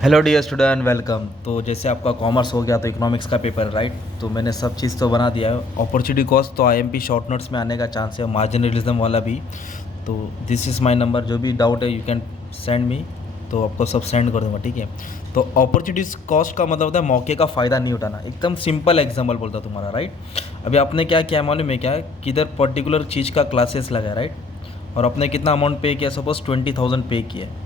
Hello dear student, welcome. तो जैसे आपका कॉमर्स हो गया तो इकोनॉमिक्स का पेपर है, राइट। तो मैंने सब चीज़ तो बना दिया है। अपॉर्चुनिटी कॉस्ट तो आईएमपी शॉर्ट नोट्स में आने का चांस है, मार्जिनलिज्म वाला भी। तो दिस इज़ माय नंबर, जो भी डाउट है यू कैन सेंड मी, तो आपको सब सेंड कर दूँगा, ठीक है। तो अपॉर्चुनिटीज कॉस्ट का मतलब होता है मौके का फ़ायदा नहीं उठाना। एकदम सिंपल एग्जाम्पल बोलता हूँ तुम्हारा, राइट। अभी आपने क्या किया मालूम है क्या, किधर पर्टिकुलर चीज़ का क्लासेस लगा, राइट। और आपने कितना अमाउंट पे किया, सपोज 20,000 पे किया,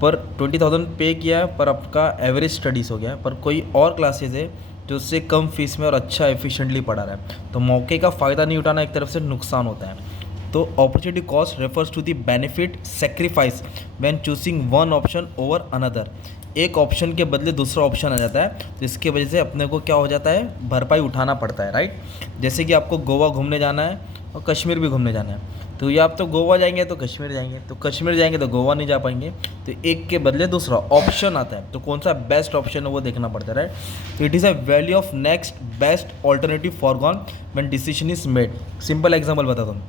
पर 20,000 पे किया है, पर आपका एवरेज स्टडीज़ हो गया है, पर कोई और क्लासेज है जो उससे कम फीस में और अच्छा एफिशिएंटली पढ़ा रहा है। तो मौके का फ़ायदा नहीं उठाना एक तरफ से नुकसान होता है। तो opportunity cost refers to the benefit sacrifice when choosing one option over another. एक ऑप्शन के बदले दूसरा ऑप्शन आ जाता है, जिसकी वजह से अपने को क्या हो जाता है, भरपाई उठाना पड़ता है, राइट। जैसे कि आपको गोवा घूमने जाना है और कश्मीर भी घूमने जाना है, तो ये आप तो गोवा जाएंगे तो कश्मीर जाएंगे, तो कश्मीर जाएंगे तो गोवा नहीं जा पाएंगे। तो एक के बदले दूसरा ऑप्शन आता है, तो कौन सा बेस्ट ऑप्शन है वो देखना पड़ता है, राइट। तो it is a value of next best alternative forgone when decision is made. Simple example बता दूँ,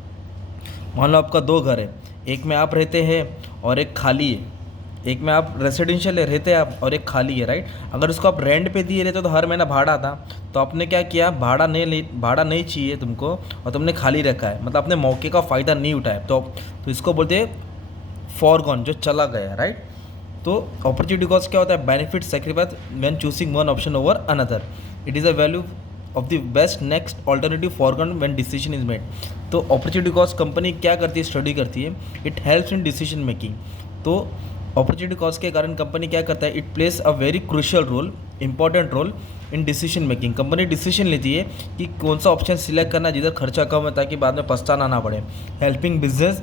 मान लो आपका दो घर है, एक में आप रहते हैं और एक खाली है। एक में आप रेसिडेंशियल रहते हैं आप, और एक खाली है, राइट। अगर उसको आप रेंट पे दिए रहते हो तो हर महीना भाड़ा था, तो आपने क्या किया, भाड़ा नहीं चाहिए तुमको और तुमने खाली रखा है, मतलब अपने मौके का फ़ायदा नहीं उठाया। तो इसको बोलते हैं फॉरगॉन, जो चला गया, राइट। तो अपॉर्चुनिटी कॉस्ट क्या होता है, benefit sacrifice when choosing one option over another. It is a value of the best next alternative forgone when decision is made. तो अपॉर्चुनिटी कॉस्ट कंपनी क्या करती है, स्टडी करती है, it helps in decision making. तो opportunity cost के कारण company क्या करता है, it plays a very crucial role, important role in decision making. Company decision लेती है कि कौन सा ऑप्शन सिलेक्ट करना है जिधर खर्चा कम है, ताकि बाद में पछताना ना पड़े। Helping business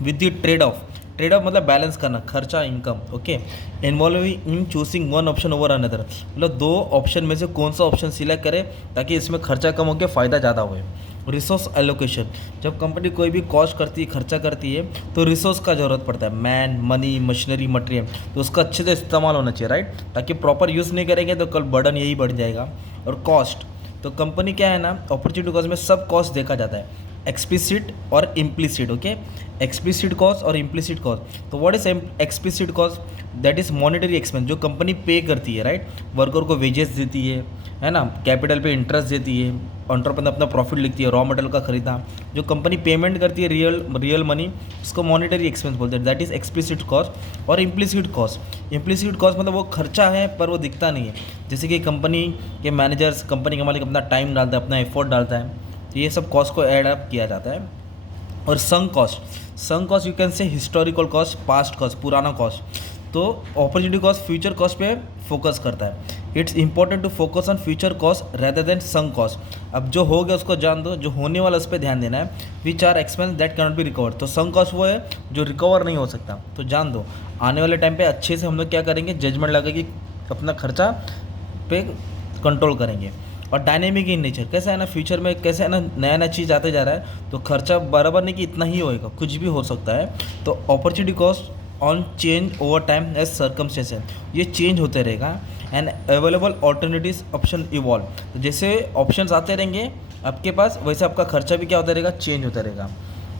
with the trade off मतलब बैलेंस करना, खर्चा income, okay. Involving in choosing one option over another, मतलब दो ऑप्शन में से कौन सा ऑप्शन सिलेक्ट करे ताकि इसमें खर्चा कम हो के फ़ायदा ज़्यादा हो। रिसोर्स एलोकेशन, जब कंपनी कोई भी कॉस्ट करती है, खर्चा करती है, तो रिसोर्स का ज़रूरत पड़ता है, मैन, मनी, मशीनरी, मटेरियल। तो उसका अच्छे से इस्तेमाल होना चाहिए, राइट, ताकि प्रॉपर यूज़ नहीं करेंगे तो कल बर्डन यही बढ़ जाएगा। और कॉस्ट, तो कंपनी क्या है ना, अपॉर्चुनिटी कॉस्ट में सब कॉस्ट देखा जाता है, एक्सप्लिसिट और इम्प्लिसिट, ओके। एक्सप्लिसिट कॉस्ट और इम्प्लिसिट कॉस्ट, तो what is explicit cost, that is monetary expense, जो कंपनी पे करती है, राइट। वर्कर को वेजेस देती है ना, कैपिटल पे इंटरेस्ट देती है, एंटरप्रेन्योर अपना प्रॉफिट लिखती है, रॉ मटेरियल का खरीदा, जो कंपनी पेमेंट करती है रियल मनी, उसको मॉनेटरी एक्सपेंस बोलते हैं, दैट इज एक्सप्लिसिट कॉस्ट। और इम्प्लिसिट कॉस्ट मतलब वो खर्चा है पर वो दिखता नहीं है, जैसे कि कंपनी के मैनेजर्स, कंपनी के मालिक अपना टाइम डालता है, अपना एफर्ट डालता है, तो ये सब कॉस्ट को ऐड अप किया जाता है। और sunk cost you can say historical cost, past cost, पुराना कॉस्ट। तो अपॉर्चुनिटी कॉस्ट फ्यूचर कॉस्ट पे फोकस करता है। It's important to focus on future cost rather than sunk cost. अब जो हो गया उसको जान दो, जो होने वाला उस पर ध्यान देना है। Which are expense that can not be recover, तो संक कॉस्ट वो है जो रिकवर नहीं हो सकता, तो जान दो। आने वाले टाइम पे अच्छे से हम लोग क्या करेंगे, जजमेंट लगा कि अपना खर्चा पे कंट्रोल करेंगे। और डायनेमिक इन नेचर, कैसा है ना, फ्यूचर में कैसे है ना, नया नया चीज़ आते जा रहा है, तो खर्चा बराबर नहीं कि इतना ही होएगा, कुछ भी हो सकता है। तो opportunity cost on change over time as circumstances, ये चेंज होते रहेगा। And available alternative option evolve, तो जैसे ऑप्शंस आते रहेंगे आपके पास, वैसे आपका खर्चा भी क्या होता रहेगा, चेंज होता रहेगा।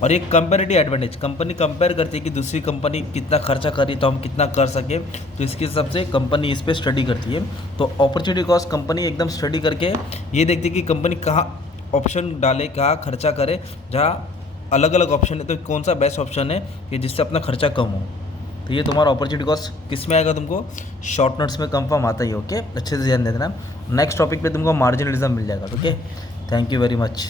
और एक कंपेरेटिव एडवांटेज, कंपनी कंपेयर करती है कि दूसरी कंपनी कितना खर्चा करी तो हम कितना कर सके, तो इसके हिसाब से कंपनी इस पर स्टडी करती है। तो अपॉर्चुनिटी कॉस्ट कंपनी एकदम स्टडी करके ये देखती है कि कंपनी कहाँ ऑप्शन डाले, कहाँ खर्चा करे, जहाँ अलग अलग ऑप्शन है तो कौन सा बेस्ट ऑप्शन है कि जिससे अपना खर्चा कम हो। तो ये तुम्हारा अपॉर्चुनिटी कॉस्ट किस में आएगा, तुमको शॉर्ट नोट्स में कंफर्म आता ही, ओके। अच्छे से ध्यान देना। नेक्स्ट टॉपिक पे तुमको मार्जिनलिज्म मिल जाएगा, okay. Thank you very much.